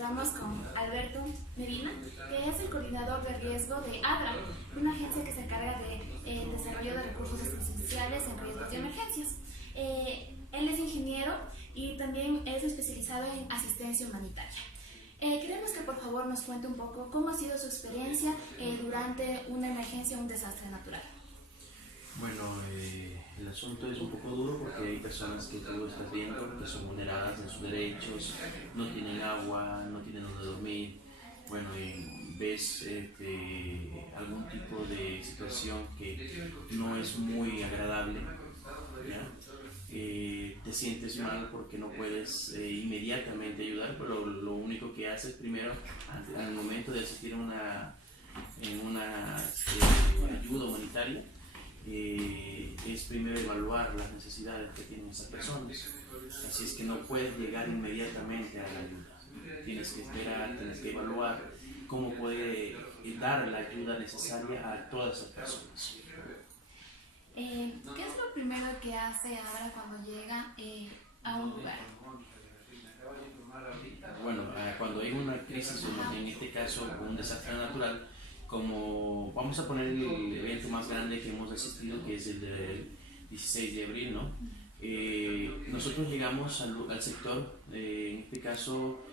encontramos con Alberto Medina, que es el coordinador de riesgo de ADRA, una agencia que se encarga del desarrollo de recursos asistenciales en riesgos de emergencias. Él es ingeniero y también es especializado en asistencia humanitaria. Queremos que por favor nos cuente un poco cómo ha sido su experiencia durante una emergencia o un desastre natural. Bueno, el asunto es un poco duro porque hay personas que tú estás viendo que son vulneradas en sus derechos, no tienen agua, no tienen donde dormir. Bueno, ves algún tipo de situación que no es muy agradable, ¿ya? Te sientes mal porque no puedes inmediatamente ayudar, pero lo único que haces primero, al momento de asistir en una ayuda humanitaria, es primero evaluar las necesidades que tienen esas personas. Así es que no puedes llegar inmediatamente a la ayuda. Tienes que esperar, tienes que evaluar cómo puede dar la ayuda necesaria a todas esas personas. ¿Qué es lo primero que hace ahora cuando llega a un lugar? Bueno, cuando hay una crisis, en este caso un desastre natural, como vamos a poner el evento más grande que hemos asistido, que es el del 16 de abril, ¿no? Nosotros llegamos al sector, en este caso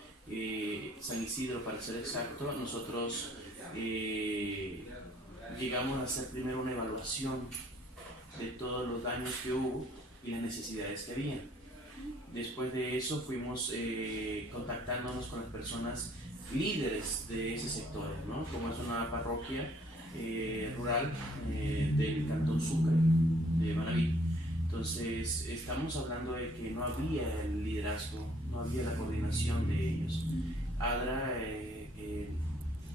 San Isidro para ser exacto. Nosotros llegamos a hacer primero una evaluación de todos los daños que hubo y las necesidades que había. Después de eso fuimos contactándonos con las personas líderes de ese sector, ¿no? Como es una parroquia rural del cantón Sucre, de Manabí. Entonces estamos hablando de que no había el liderazgo, no había la coordinación de ellos. ADRA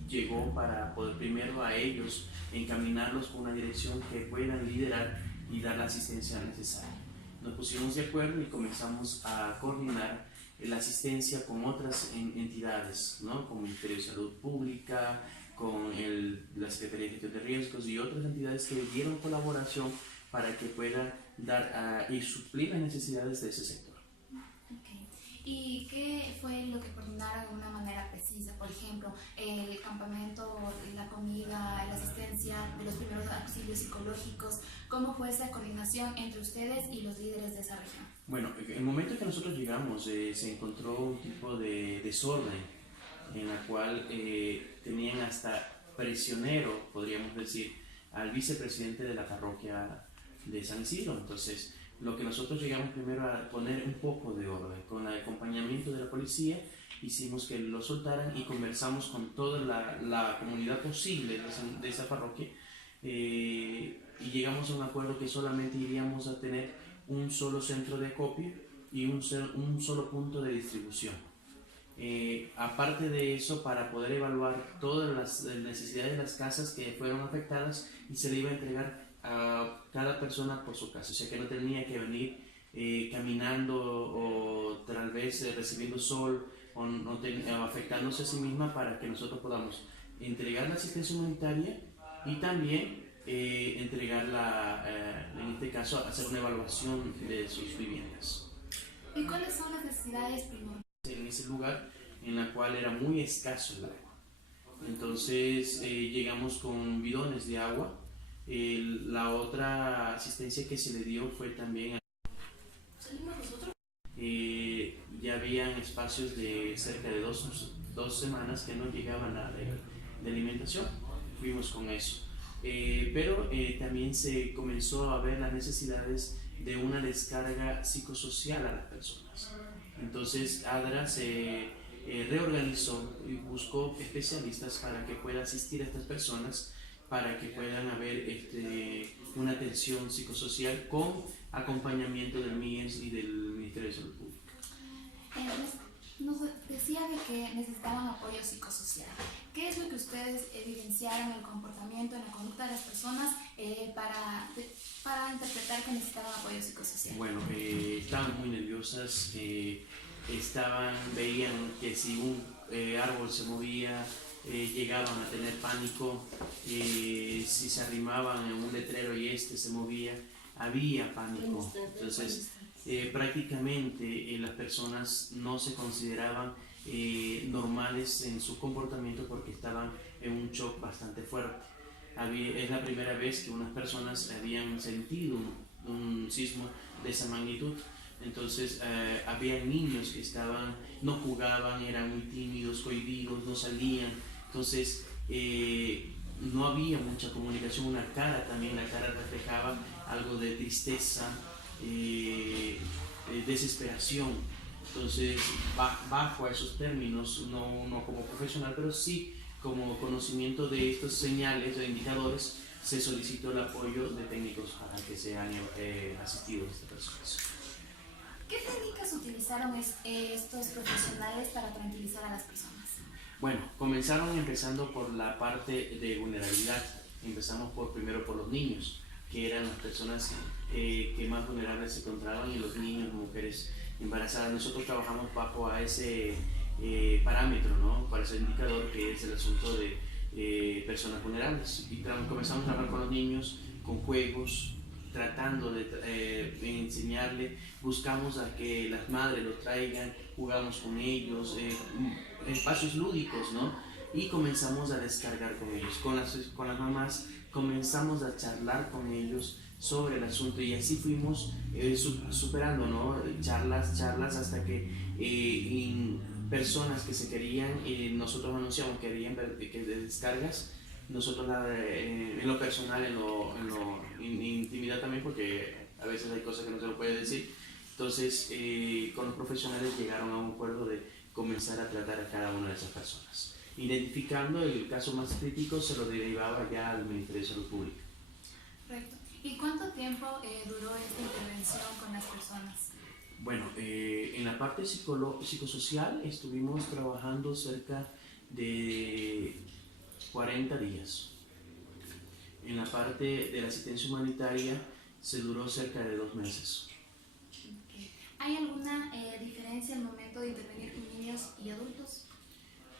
llegó para poder primero a ellos encaminarlos con una dirección que puedan liderar y dar la asistencia necesaria. Nos pusimos de acuerdo y comenzamos a coordinar la asistencia con otras entidades, ¿no? Como el Ministerio de Salud Pública, con la Secretaría de Gestión de Riesgos y otras entidades que dieron colaboración para que puedan dar y suplir las necesidades de ese sector. Okay. ¿Y qué fue lo que coordinaron de una manera precisa? Por ejemplo, el campamento, la comida, la asistencia de los primeros auxilios psicológicos. ¿Cómo fue esa coordinación entre ustedes y los líderes de esa región? Bueno, en el momento que nosotros llegamos se encontró un tipo de desorden en la cual tenían hasta prisionero, podríamos decir, al vicepresidente de la parroquia de San Isidro. Entonces, lo que nosotros llegamos primero a poner un poco de orden, con el acompañamiento de la policía, hicimos que lo soltaran y conversamos con toda la comunidad posible de esa parroquia y llegamos a un acuerdo que solamente iríamos a tener un solo centro de acopio y un solo punto de distribución. Aparte de eso, para poder evaluar todas las necesidades de las casas que fueron afectadas, y se le iba a entregar a cada persona por su casa, o sea que no tenía que venir caminando o tal vez recibiendo sol o afectándose a sí misma, para que nosotros podamos entregar la asistencia humanitaria y también entregarla, en este caso, hacer una evaluación de sus viviendas. ¿Y cuáles son las necesidades primordiales? En ese lugar en la cual era muy escaso el agua. Entonces llegamos con bidones de agua. La otra asistencia que se le dio fue también ¿Salimos nosotros? Ya habían espacios de cerca de dos semanas que no llegaba nada de alimentación. Fuimos con eso. Pero también se comenzó a ver las necesidades de una descarga psicosocial a las personas. Entonces ADRA se reorganizó y buscó especialistas para que pueda asistir a estas personas, para que puedan haber una atención psicosocial con acompañamiento del MIES y del Ministerio de Salud Pública. Nos decía de que necesitaban apoyo psicosocial. ¿Qué es lo que ustedes evidenciaron en el comportamiento, en la conducta de las personas para interpretar que necesitaban apoyo psicosocial? Bueno, estaban muy nerviosas, veían que si un árbol se movía, llegaban a tener pánico, si se arrimaban en un letrero y se movía, había pánico. Entonces prácticamente las personas no se consideraban normales en su comportamiento porque estaban en un shock bastante fuerte. Es la primera vez que unas personas habían sentido un sismo de esa magnitud. Entonces había niños que no jugaban, eran muy tímidos, cohibidos, no salían. Entonces no había mucha comunicación, la cara reflejaba algo de tristeza, desesperación. Entonces, bajo esos términos, no como profesional, pero sí como conocimiento de estos señales o indicadores, se solicitó el apoyo de técnicos para que sean asistidos a estas personas. ¿Qué técnicas utilizaron estos profesionales para tranquilizar a las personas? Bueno, empezando por la parte de vulnerabilidad. Empezamos primero por los niños, que eran las personas que más vulnerables se encontraban, y los niños, mujeres embarazadas. Nosotros trabajamos bajo ese parámetro, ¿no? Para ese indicador, que es el asunto de personas vulnerables. Y comenzamos a trabajar con los niños, con juegos, tratando de enseñarle. Buscamos a que las madres lo traigan, jugamos con ellos, espacios lúdicos, ¿no? Y comenzamos a descargar con ellos. Con las mamás comenzamos a charlar con ellos sobre el asunto, y así fuimos superando, ¿no? Charlas hasta que personas que se querían, nosotros anunciamos que querían que de descargas. Nosotros en lo personal, en intimidad también, porque a veces hay cosas que no se lo puede decir. Entonces con los profesionales llegaron a un acuerdo de comenzar a tratar a cada una de esas personas. Identificando el caso más crítico, se lo derivaba ya al Ministerio de Salud Pública. Correcto. ¿Y cuánto tiempo duró esta intervención con las personas? Bueno, en la parte psicosocial estuvimos trabajando cerca de 40 días. En la parte de la asistencia humanitaria se duró cerca de 2 meses. Okay. ¿Hay alguna diferencia al momento de intervenir con niños y adultos?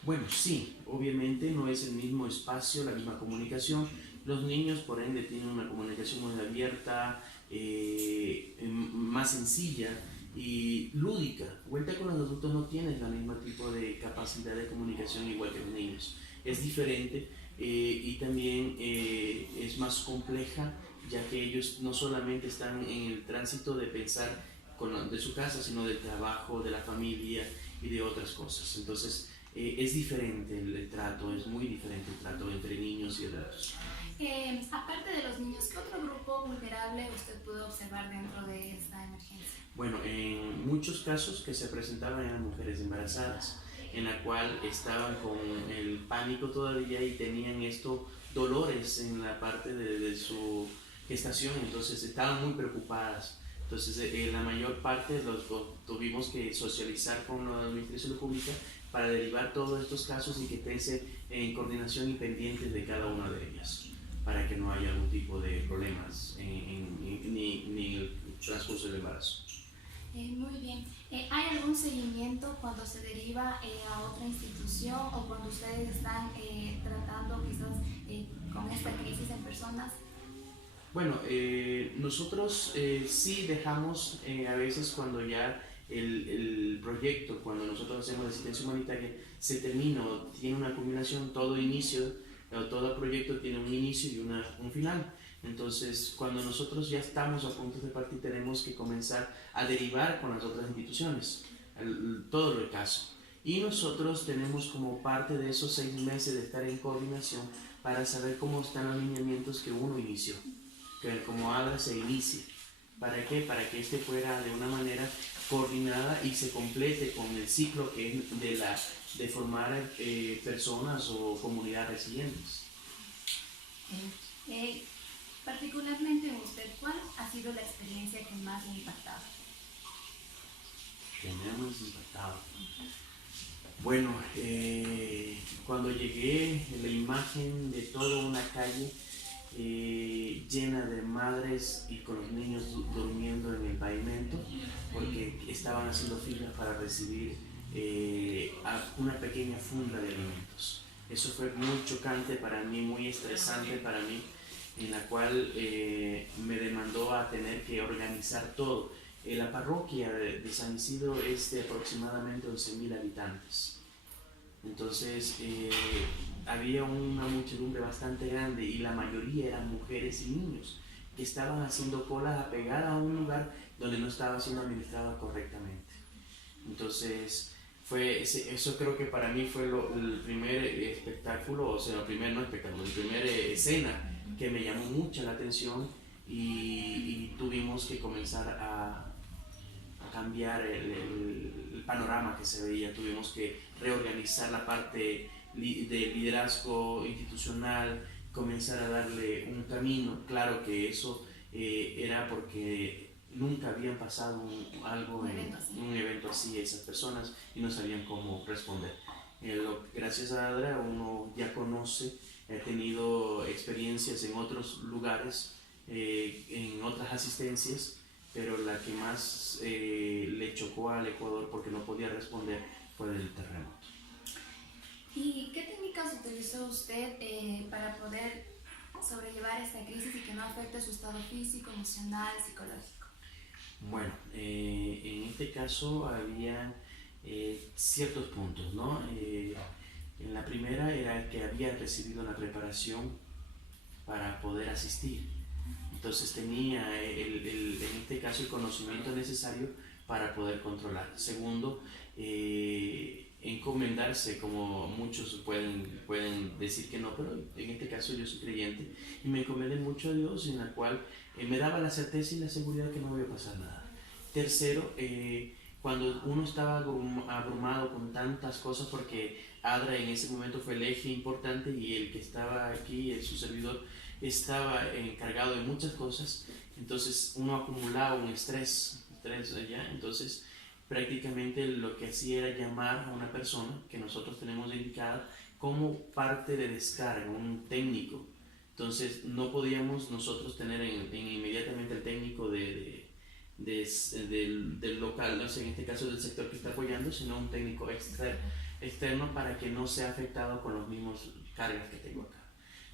Bueno, sí, obviamente no es el mismo espacio, la misma comunicación. Los niños, por ende, tienen una comunicación muy abierta, más sencilla y lúdica. Vuelta con los adultos no tienes el mismo tipo de capacidad de comunicación igual que los niños. Es diferente y también es más compleja, ya que ellos no solamente están en el tránsito de pensar de su casa, sino del trabajo, de la familia y de otras cosas. Entonces, es diferente el trato, es muy diferente el trato entre niños y adultos. Aparte de los niños, ¿qué otro grupo vulnerable usted pudo observar dentro de esta emergencia? Bueno, en muchos casos que se presentaban eran mujeres embarazadas, en la cual estaban con el pánico todavía y tenían dolores en la parte de su gestación, entonces estaban muy preocupadas. Entonces, la mayor parte tuvimos que socializar con la Ministerio de Salud Pública para derivar todos estos casos y que estén en coordinación y pendientes de cada una de ellas, para que no haya algún tipo de problemas ni en el transcurso del embarazo. Muy bien. ¿Hay algún seguimiento cuando se deriva a otra institución o cuando ustedes están tratando quizás con esta crisis en personas? Bueno, nosotros sí dejamos a veces cuando ya el proyecto, cuando nosotros hacemos la asistencia humanitaria, se termina o tiene una culminación, todo proyecto tiene un inicio y un final. Entonces, cuando nosotros ya estamos a punto de partir, tenemos que comenzar a derivar con las otras instituciones, todo el caso. Y nosotros tenemos como parte de esos 6 meses de estar en coordinación para saber cómo están los lineamientos que uno inició, que como ADRA se inicie. ¿Para qué? Para que fuera de una manera coordinada y se complete con el ciclo que es de formar personas o comunidades resilientes. Particularmente en usted, ¿cuál ha sido la experiencia que más le ha impactado? Que me ha más impactado. Bueno, cuando llegué, la imagen de toda una calle llena de madres y con los niños durmiendo en el pavimento, porque estaban haciendo filas para recibir una pequeña funda de alimentos. Eso fue muy chocante para mí, muy estresante para mí, en la cual me demandó a tener que organizar todo. La parroquia de San Isidro es de aproximadamente 11.000 habitantes. Entonces había una muchedumbre bastante grande y la mayoría eran mujeres y niños que estaban haciendo colas apegadas a un lugar donde no estaba siendo administrada correctamente. Entonces eso creo que para mí fue el primer espectáculo, o sea, el primer no espectáculo, el primer escena que me llamó mucho la atención y tuvimos que comenzar a cambiar el panorama que se veía, tuvimos que reorganizar la parte de liderazgo institucional, comenzar a darle un camino. Claro que eso era porque nunca habían pasado un evento así a esas personas y no sabían cómo responder. Gracias a Adra uno ya conoce, ha tenido experiencias en otros lugares, en otras asistencias, pero la que más le chocó al Ecuador porque no podía responder fue del terremoto. ¿Y qué técnicas utilizó usted para poder sobrellevar esta crisis y que no afecte su estado físico, emocional, psicológico? Bueno, en este caso había ciertos puntos, ¿no? En la primera era que había recibido una preparación para poder asistir. Entonces tenía en este caso el conocimiento necesario para poder controlar. Segundo, encomendarse, como muchos pueden decir que no, pero en este caso yo soy creyente y me encomendé mucho a Dios, en la cual me daba la certeza y la seguridad que no me iba a pasar nada. Tercero, cuando uno estaba abrumado con tantas cosas, porque Adra en ese momento fue el eje importante y el que estaba aquí, su servidor, estaba encargado de muchas cosas, entonces uno acumulaba un estrés allá, entonces prácticamente lo que hacía era llamar a una persona que nosotros tenemos indicada como parte de descarga, un técnico. Entonces no podíamos nosotros tener inmediatamente el técnico del local, no sé, en este caso del sector que está apoyando, sino un técnico externo para que no sea afectado con los mismos cargas que tengo acá.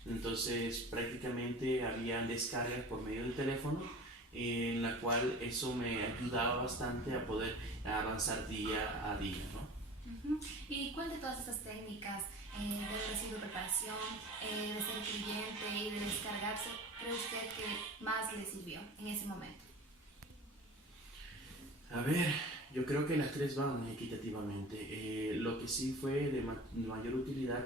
Entonces prácticamente habían descargas por medio del teléfono, en la cual eso me ayudaba bastante a poder avanzar día a día, ¿no? ¿Y cuál de todas esas técnicas de haber sido preparación, de ser cliente y de descargarse, cree usted que más le sirvió en ese momento? A ver, yo creo que las tres van equitativamente. Lo que sí fue de mayor utilidad,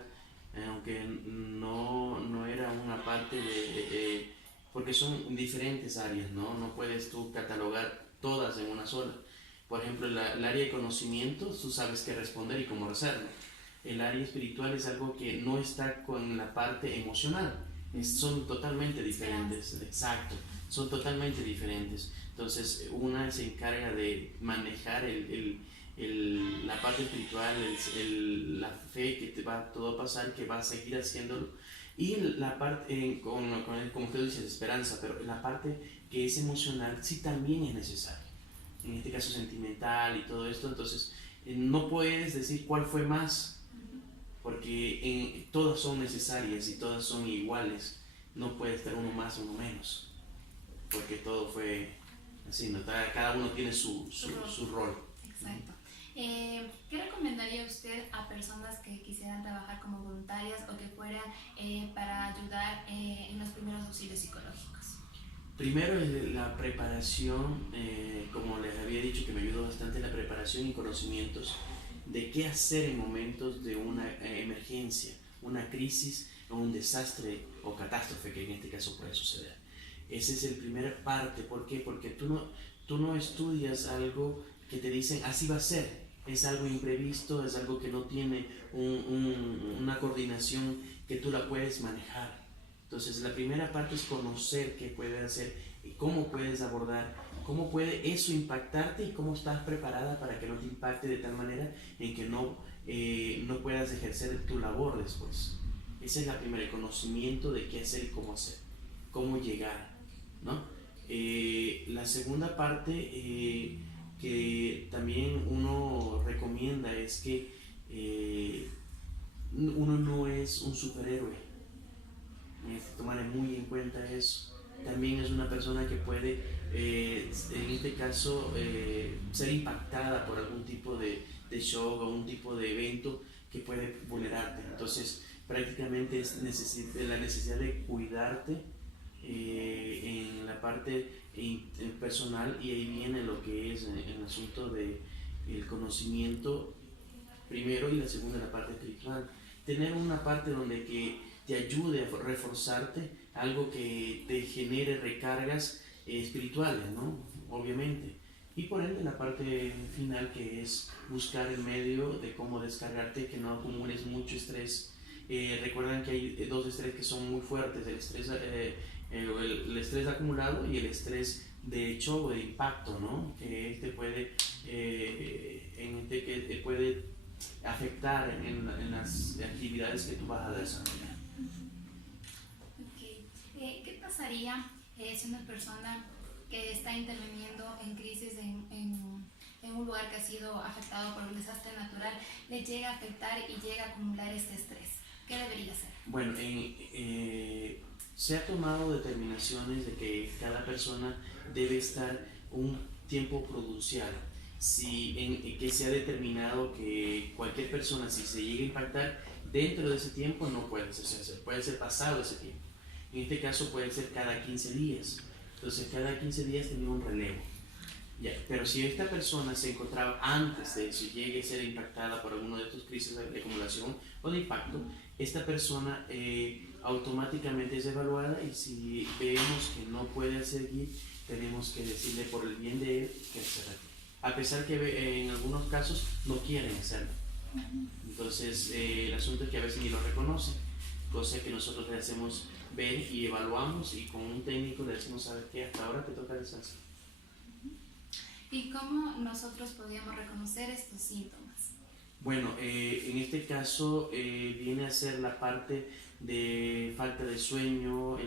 aunque no era una parte porque son diferentes áreas, ¿no? No puedes tú catalogar todas en una sola. Por ejemplo, el área de conocimiento, tú sabes qué responder y cómo hacerlo. El área espiritual es algo que no está con la parte emocional. Son totalmente diferentes. Exacto, son totalmente diferentes. Entonces, una se encarga de manejar la parte espiritual, la fe que te va todo a pasar, que va a seguir haciéndolo, y la parte, como usted dice, esperanza, pero la parte que es emocional sí también es necesaria, en este caso sentimental y todo esto. Entonces no puedes decir cuál fue más, porque todas son necesarias y todas son iguales, no puede estar uno más o uno menos, porque todo fue así, ¿no? Cada uno tiene su rol. Exacto. ¿Qué recomendaría usted a personas que quisieran trabajar como voluntarias o que fueran para ayudar en los primeros auxilios psicológicos? Primero es la preparación, como les había dicho, que me ayudó bastante la preparación y conocimientos de qué hacer en momentos de una emergencia, una crisis o un desastre o catástrofe que en este caso puede suceder. Esa es la primera parte. ¿Por qué? Porque tú no estudias algo que te dicen así va a ser. Es algo imprevisto, es algo que no tiene una coordinación que tú la puedes manejar. Entonces la primera parte es conocer qué puedes hacer y cómo puedes abordar, cómo puede eso impactarte y cómo estás preparada para que no te impacte de tal manera en que no puedas ejercer tu labor después. Esa es la primera, el conocimiento de qué hacer y cómo hacer, cómo llegar, ¿no? La segunda parte que también uno recomienda es que uno no es un superhéroe. Tomar muy en cuenta eso. también es una persona que puede, en este caso, ser impactada por algún tipo de shock o un tipo de evento que puede vulnerarte. Entonces, prácticamente es la necesidad de cuidarte en la parte personal, y ahí viene lo que es el asunto de el conocimiento primero, y la segunda la parte espiritual. Tener una parte donde que te ayude a reforzarte, algo que te genere recargas espirituales, ¿no? Obviamente. Y por ende la parte final, que es buscar el medio de cómo descargarte, que no acumules mucho estrés. Recuerdan que hay dos estrés que son muy fuertes: el estrés acumulado y el estrés de shock o de impacto, ¿no? Que que puede afectar en las actividades que tú vas a desarrollar. Okay. ¿Qué pasaría si una persona que está interviniendo en crisis en un lugar que ha sido afectado por un desastre natural le llega a afectar y llega a acumular este estrés? ¿Qué debería hacer? Bueno, se ha tomado determinaciones de que cada persona debe estar un tiempo prudencial. Que se ha determinado que cualquier persona, si se llega a impactar dentro de ese tiempo, no puede ser, puede ser pasado ese tiempo. En este caso puede ser cada 15 días. Entonces, cada 15 días tenía un relevo. Ya, pero si esta persona se encontraba antes de eso y llegue a ser impactada por alguno de estos crisis de acumulación o de impacto, esta persona automáticamente es evaluada, y si vemos que no puede seguir, tenemos que decirle por el bien de él que se retire. A pesar que en algunos casos no quieren hacerlo. Entonces, el asunto es que a veces ni lo reconocen, cosa que nosotros le hacemos ver y evaluamos, y con un técnico le decimos: ¿sabes qué? Hasta ahora te toca descansar. ¿Y cómo nosotros podríamos reconocer estos síntomas? Bueno, en este caso viene a ser la parte de falta de sueño.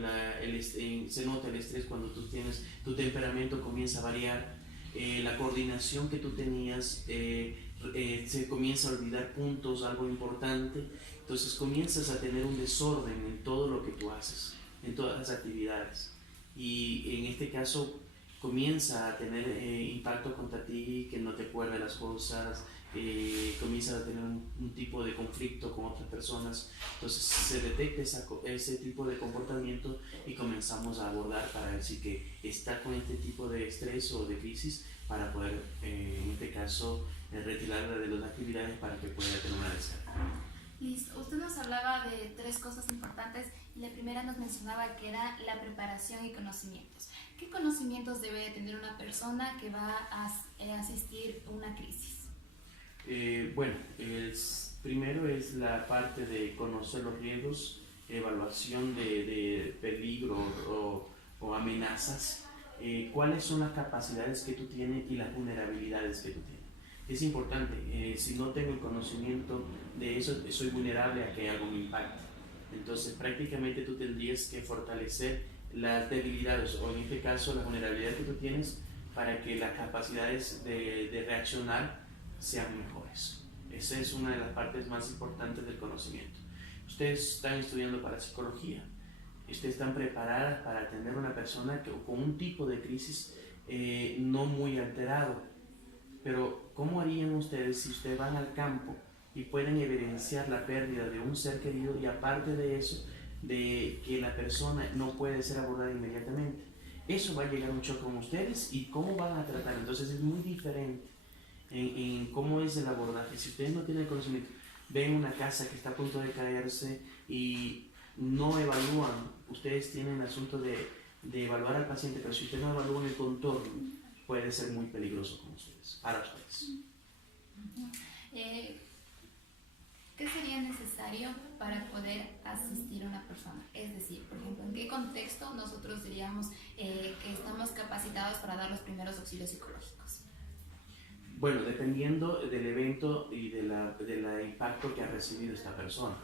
Se nota el estrés cuando tú tienes, tu temperamento comienza a variar, la coordinación que tú tenías se comienza a olvidar puntos, algo importante. Entonces comienzas a tener un desorden en todo lo que tú haces, en todas las actividades, y en este caso comienza a tener impacto contra ti, que no te acuerdas las cosas, comienzas a tener un tipo de conflicto con otras personas. Entonces se detecta ese tipo de comportamiento y comenzamos a abordar para decir que está con este tipo de estrés o de crisis, para poder, en este caso, retirarla de las actividades para que pueda tener una descarga. Listo. Usted nos hablaba de 3 cosas importantes, y la primera nos mencionaba que era la preparación y conocimientos. ¿Qué conocimientos debe tener una persona que va a asistir a una crisis? Bueno, primero es la parte de conocer los riesgos, evaluación de peligro o amenazas, cuáles son las capacidades que tú tienes y las vulnerabilidades que tú tienes. Es importante, si no tengo el conocimiento de eso, soy vulnerable a que algo me impacte. Entonces, prácticamente tú tendrías que fortalecer las debilidades, o en este caso las vulnerabilidades que tú tienes, para que las capacidades de reaccionar sean mejores. Esa es una de las partes más importantes del conocimiento. Ustedes están estudiando para psicología, ustedes están preparadas para atender a una persona con un tipo de crisis no muy alterado. Pero ¿cómo harían ustedes si ustedes van al campo y pueden evidenciar la pérdida de un ser querido, y aparte de eso, de que la persona no puede ser abordada inmediatamente? Eso va a llegar a un choque con ustedes, y cómo van a tratar. Entonces es muy diferente en cómo es el abordaje. Si ustedes no tienen conocimiento, ven una casa que está a punto de caerse y no evalúan, ustedes tienen el asunto de evaluar al paciente, pero si ustedes no evalúan el contorno, puede ser muy peligroso con ustedes, para ustedes. ¿Qué sería necesario para poder asistir a una persona? Es decir, por ejemplo, ¿en qué contexto nosotros diríamos que estamos capacitados para dar los primeros auxilios psicológicos? Bueno, dependiendo del evento y del impacto que ha recibido esta persona,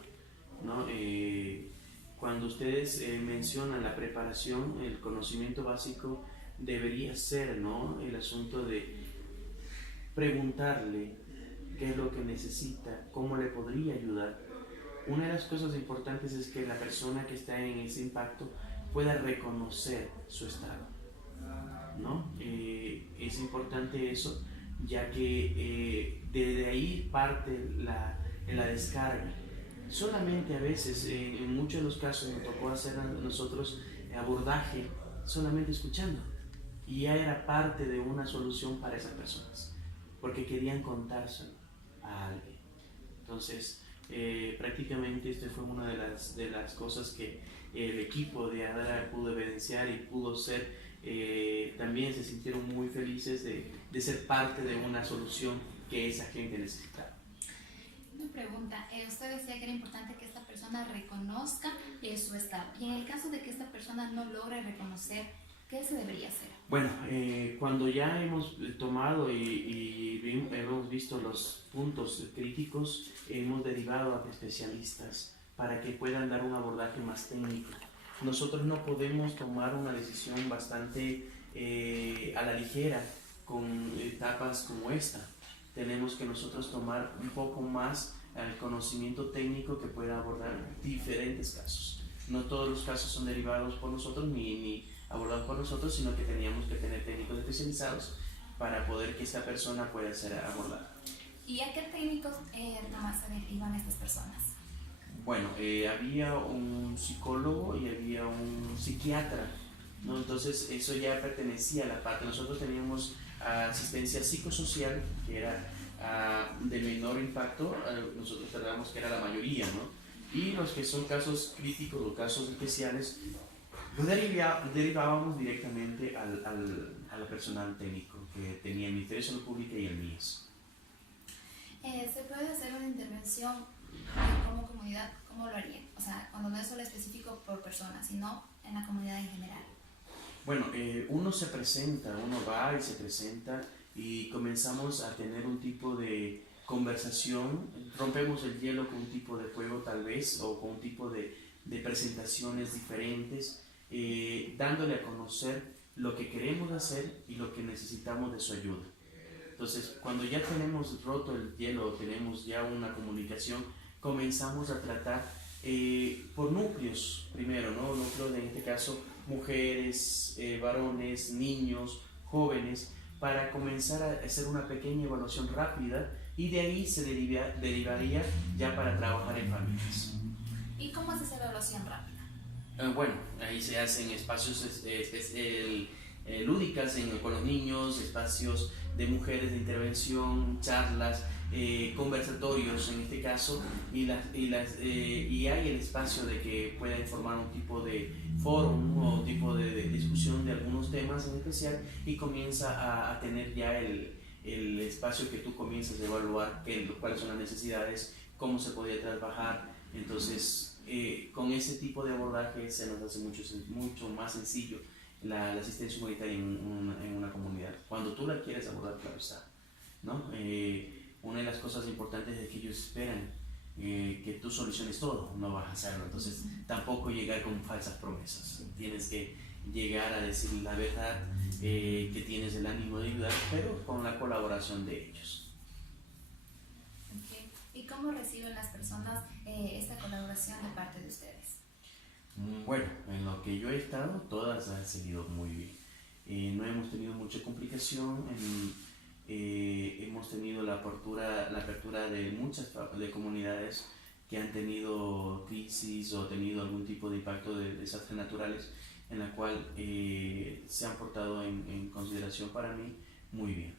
¿no? Cuando ustedes mencionan la preparación, el conocimiento básico debería ser, ¿no?, el asunto de preguntarle qué es lo que necesita, cómo le podría ayudar. Una de las cosas importantes es que la persona que está en ese impacto pueda reconocer su estado, ¿no? Es importante eso, ya que desde ahí parte la descarga. Solamente a veces, en muchos de los casos, nos tocó hacer a nosotros abordaje solamente escuchando, y ya era parte de una solución para esas personas, porque querían contárselo a alguien. Entonces, prácticamente esta fue una de las cosas que el equipo de ADRA pudo evidenciar y pudo ser, también se sintieron muy felices de ser parte de una solución que esa gente necesitaba. Una pregunta, usted decía que era importante que esta persona reconozca su estado, y en el caso de que esta persona no logre reconocer, ¿qué se debería hacer? Bueno, cuando ya hemos tomado y hemos visto los puntos críticos, hemos derivado a especialistas para que puedan dar un abordaje más técnico. Nosotros no podemos tomar una decisión bastante a la ligera con etapas como esta. Tenemos que nosotros tomar un poco más el conocimiento técnico que pueda abordar diferentes casos. No todos los casos son derivados por nosotros ni abordados por nosotros, sino que teníamos que tener técnicos especializados para poder que esta persona pueda ser abordada. ¿Y a qué técnicos nomás se derivan estas personas? Bueno, había un psicólogo y había un psiquiatra, ¿no? Entonces eso ya pertenecía a la parte. Nosotros teníamos asistencia psicosocial, que era de menor impacto, nosotros tratamos que era la mayoría, ¿no? Y los que son casos críticos o casos especiales, los derivábamos directamente al personal técnico que tenía el Ministerio de Salud Pública y el MIES. ¿Se puede hacer una intervención como comunidad? ¿Cómo lo harían? O sea, cuando no es solo específico por persona, sino en la comunidad en general. Bueno, uno se presenta, uno va y se presenta y comenzamos a tener un tipo de conversación, rompemos el hielo con un tipo de juego tal vez, o con un tipo de presentaciones diferentes, dándole a conocer lo que queremos hacer y lo que necesitamos de su ayuda. Entonces, cuando ya tenemos roto el hielo, tenemos ya una comunicación, comenzamos a tratar por núcleos primero, ¿no? Núcleos, en este caso, mujeres, varones, niños, jóvenes, para comenzar a hacer una pequeña evaluación rápida, y de ahí se derivaría ya para trabajar en familias. ¿Y cómo es esa evaluación rápida? Bueno, ahí se hacen espacios lúdicas con los niños, espacios de mujeres de intervención, charlas, conversatorios en este caso, y hay el espacio de que puedan formar un tipo de foro o tipo de discusión de algunos temas en especial, y comienza a tener ya el espacio que tú comienzas a evaluar cuáles son las necesidades, cómo se podría trabajar. Entonces, con ese tipo de abordaje se nos hace mucho más sencillo la asistencia humanitaria en una comunidad. Cuando tú la quieres abordar, claro está, ¿no? Una de las cosas importantes es que ellos esperan que tú soluciones todo, no vas a hacerlo. Entonces, tampoco llegar con falsas promesas. Tienes que llegar a decir la verdad, que tienes el ánimo de ayudar, pero con la colaboración de ellos. Okay. ¿Y cómo reciben las personas esta colaboración de parte de ustedes? Bueno, en lo que yo he estado, todas han seguido muy bien. No hemos tenido mucha complicación. Hemos tenido la apertura de muchas comunidades que han tenido crisis o tenido algún tipo de impacto de desastres naturales, en la cual se han portado en consideración para mí muy bien.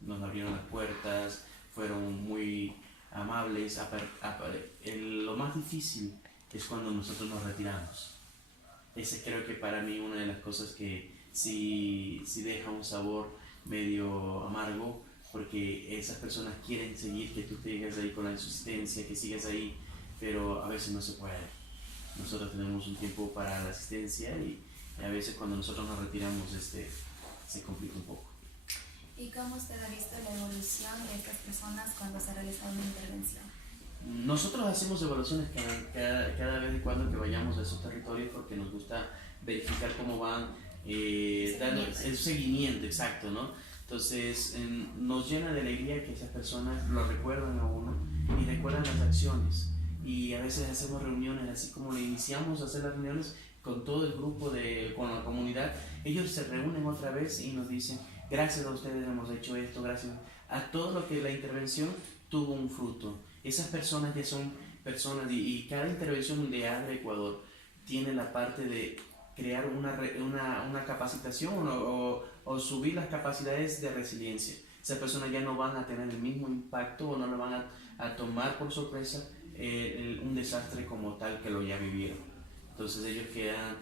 Nos abrieron las puertas, fueron muy amables. Lo más difícil es cuando nosotros nos retiramos. Ese creo que para mí una de las cosas que sí deja un sabor medio amargo, porque esas personas quieren seguir, que tú te llegues ahí con la asistencia, que sigas ahí, pero a veces no se puede. Nosotros tenemos un tiempo para la asistencia y a veces cuando nosotros nos retiramos se complica un poco. ¿Y cómo usted ha visto la evolución de estas personas cuando se ha realizado una intervención? Nosotros hacemos evaluaciones cada vez y cuando que vayamos a esos territorios, porque nos gusta verificar cómo van, el seguimiento exacto, ¿no? Entonces nos llena de alegría que esas personas lo recuerdan a uno y recuerdan las acciones, y a veces hacemos reuniones, así como le iniciamos a hacer las reuniones, con todo el grupo, con la comunidad, ellos se reúnen otra vez y nos dicen, gracias a ustedes hemos hecho esto, gracias a todo lo que la intervención tuvo un fruto. Esas personas ya son personas y cada intervención de ADRA Ecuador tiene la parte de crear una capacitación o subir las capacidades de resiliencia. Esas personas ya no van a tener el mismo impacto o no le van a tomar por sorpresa un desastre como tal que lo ya vivieron. Entonces ellos quedan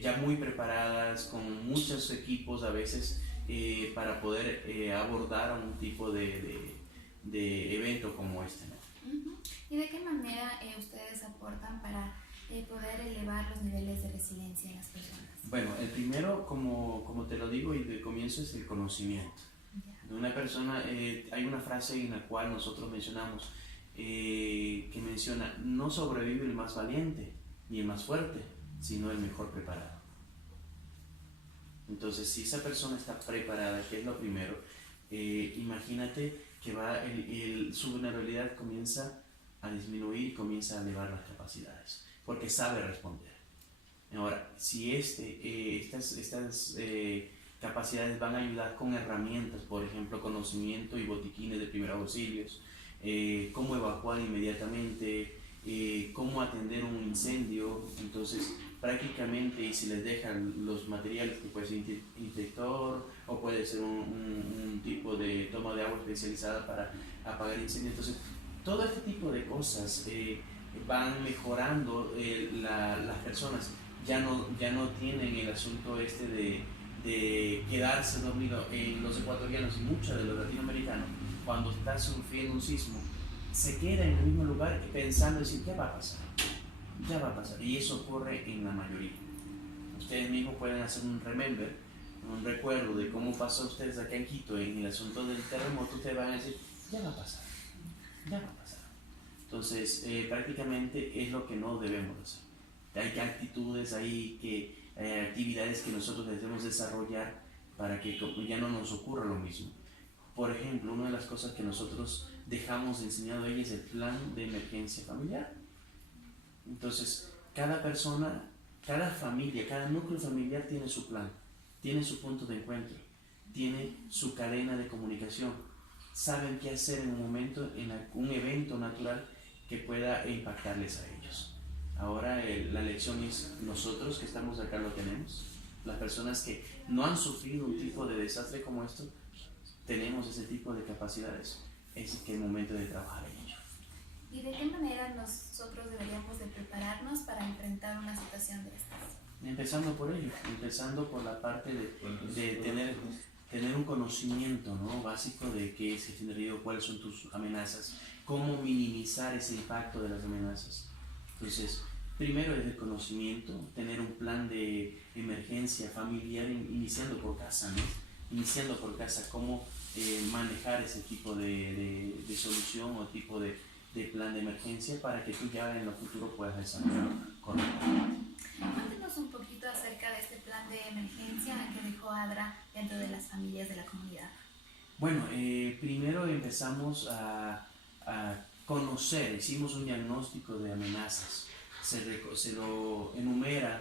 ya muy preparadas, con muchos equipos a veces para poder abordar un tipo de evento como este, ¿no? ¿Y de qué manera ustedes aportan para poder elevar los niveles de resiliencia en las personas? Bueno, el primero, como te lo digo y de comienzo, es el conocimiento. De una persona, hay una frase en la cual nosotros mencionamos, que menciona, no sobrevive el más valiente ni el más fuerte, sino el mejor preparado. Entonces, si esa persona está preparada, que es lo primero, imagínate que su vulnerabilidad comienza a disminuir y comienza a elevar las capacidades, porque sabe responder. Ahora, si estas capacidades van a ayudar con herramientas, por ejemplo, conocimiento y botiquines de primeros auxilios, cómo evacuar inmediatamente, cómo atender un incendio, entonces prácticamente, y si les dejan los materiales que puede ser interruptor o puede ser un tipo de toma de agua especializada para apagar incendios, entonces todo este tipo de cosas van mejorando las personas. Ya no tienen el asunto de quedarse dormido. Los ecuatorianos y muchos de los latinoamericanos, cuando está sufriendo un sismo, se quedan en el mismo lugar pensando, decir, ¿qué va a pasar? Ya va a pasar. Y eso ocurre en la mayoría. Ustedes mismos pueden hacer un recuerdo de cómo pasó ustedes acá en Quito en el asunto del terremoto. Ustedes van a decir, ya va a pasar, ya va a pasar. Entonces, prácticamente es lo que no debemos hacer. Hay actitudes, hay actividades que nosotros debemos desarrollar para que ya no nos ocurra lo mismo. Por ejemplo, una de las cosas que nosotros dejamos enseñado a ella es el plan de emergencia familiar. Entonces, cada persona, cada familia, cada núcleo familiar tiene su plan, tiene su punto de encuentro, tiene su cadena de comunicación. Saben qué hacer en un momento, en un evento natural que pueda impactarles a ellos. Ahora la lección es nosotros que estamos acá lo tenemos. Las personas que no han sufrido un tipo de desastre como esto, tenemos ese tipo de capacidades. Es que es el momento de trabajar en ello. ¿Y de qué manera nosotros deberíamos de prepararnos para enfrentar una situación de estas? Empezando por ello, empezando por la parte de tener un conocimiento, ¿no?, básico de qué es el escenario, cuáles son tus amenazas, cómo minimizar ese impacto de las amenazas. Entonces, primero es el conocimiento, tener un plan de emergencia familiar, iniciando por casa, ¿no? Iniciando por casa, cómo manejar ese tipo de solución o tipo de plan de emergencia para que tú ya en lo futuro puedas desarrollarlo correctamente. Cuéntanos un poquito acerca de este plan de emergencia que dejó ADRA dentro de las familias de la comunidad. Bueno, primero empezamos a conocer, hicimos un diagnóstico de amenazas, se lo enumera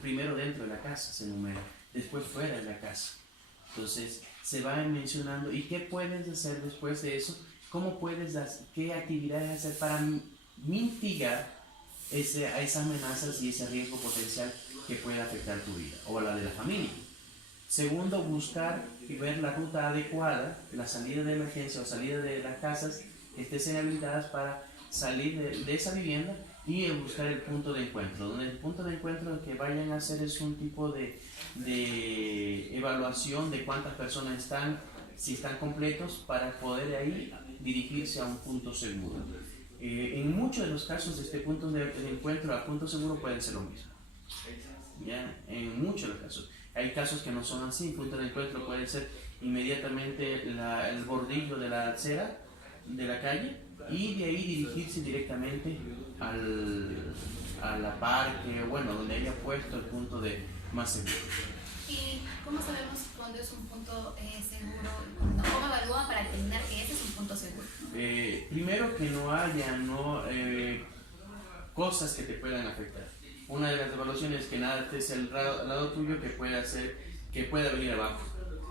primero dentro de la casa, se enumera, después fuera de la casa. Entonces se va mencionando, ¿y qué puedes hacer después de eso? ¿Qué actividades hacer para mitigar esas amenazas y ese riesgo potencial que puede afectar tu vida o la de la familia? Segundo, buscar y ver la ruta adecuada, la salida de emergencia o salida de las casas que estén habilitadas para salir de esa vivienda y buscar el punto de encuentro, donde el punto de encuentro que vayan a hacer es un tipo de evaluación de cuántas personas están, si están completos, para poder de ahí dirigirse a un punto seguro. En muchos de los casos de este punto de encuentro a punto seguro pueden ser lo mismo. ¿Ya? En muchos de los casos. Hay casos que no son así. Punto de encuentro puede ser inmediatamente el bordillo de la acera de la calle y de ahí dirigirse directamente a la parque, bueno, donde haya puesto el punto de más seguro. ¿Y cómo sabemos cuándo es un punto seguro? ¿Cómo evalúan para determinar que ese es un punto seguro? Primero que no haya cosas que te puedan afectar. Una de las evaluaciones es que nada esté al lado tuyo que pueda hacer que pueda venir abajo.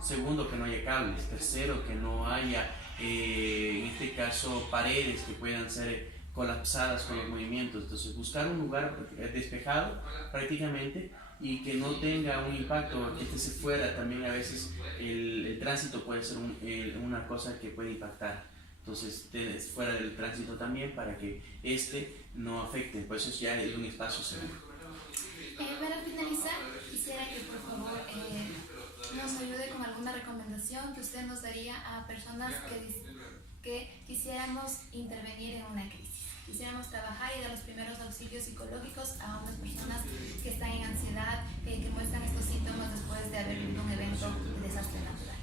Segundo, que no haya cables. Tercero, que no haya, en este caso, paredes que puedan ser colapsadas con los movimientos. Entonces, buscar un lugar despejado prácticamente y que no tenga un impacto, que esté fuera. También a veces el tránsito puede ser una cosa que puede impactar. Entonces, fuera del tránsito también para que no afecte. Por eso ya es un espacio seguro. Para finalizar, quisiera que por favor nos ayude con alguna recomendación que usted nos daría a personas que quisiéramos intervenir en una crisis. Quisiéramos trabajar y dar los primeros auxilios psicológicos a unas personas que están en ansiedad, que muestran estos síntomas después de haber vivido un evento de desastre natural.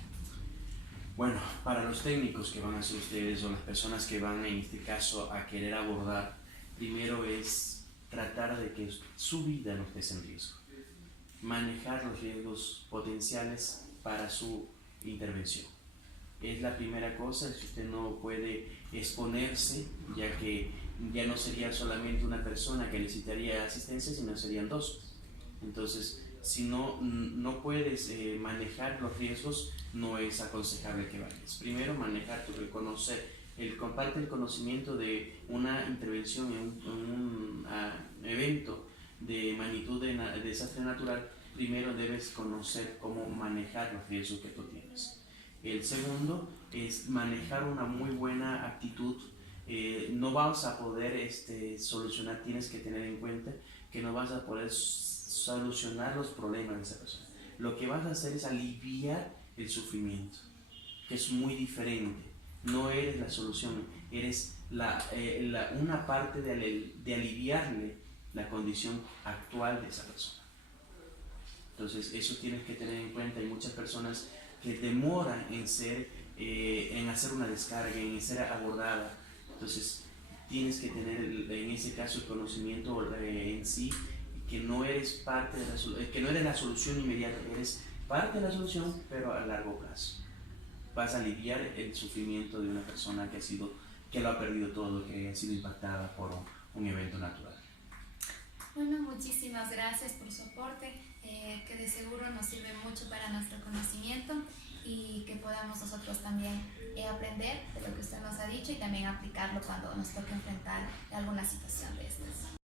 Bueno, para los técnicos que van a ser ustedes o las personas que van en este caso a querer abordar, primero es tratar de que su vida no esté en riesgo. Manejar los riesgos potenciales para su intervención. Es la primera cosa. Si usted no puede exponerse, ya que ya no sería solamente una persona que necesitaría asistencia, sino serían dos. Entonces, si no puedes manejar los riesgos, no es aconsejable que vayas. Primero, manejar tu reconocer. Comparte el conocimiento de una intervención en un evento de magnitud de desastre natural. Primero debes conocer cómo manejar los riesgos que tú tienes. El segundo es manejar una muy buena actitud. No vas a poder solucionar, tienes que tener en cuenta que no vas a poder solucionar los problemas de esa persona. Lo que vas a hacer es aliviar el sufrimiento, que es muy diferente. No eres la solución, eres una parte de aliviarle la condición actual de esa persona. Entonces eso tienes que tener en cuenta. Hay muchas personas que demoran en hacer una descarga, en ser abordada. Entonces tienes que tener en ese caso el conocimiento en sí, que no eres parte que no eres la solución inmediata, eres parte de la solución pero a largo plazo. Vas a aliviar el sufrimiento de una persona que lo ha perdido todo, que ha sido impactada por un evento natural. Bueno, muchísimas gracias por su aporte, que de seguro nos sirve mucho para nuestro conocimiento y que podamos nosotros también aprender de lo que usted nos ha dicho y también aplicarlo cuando nos toque enfrentar alguna situación de estas.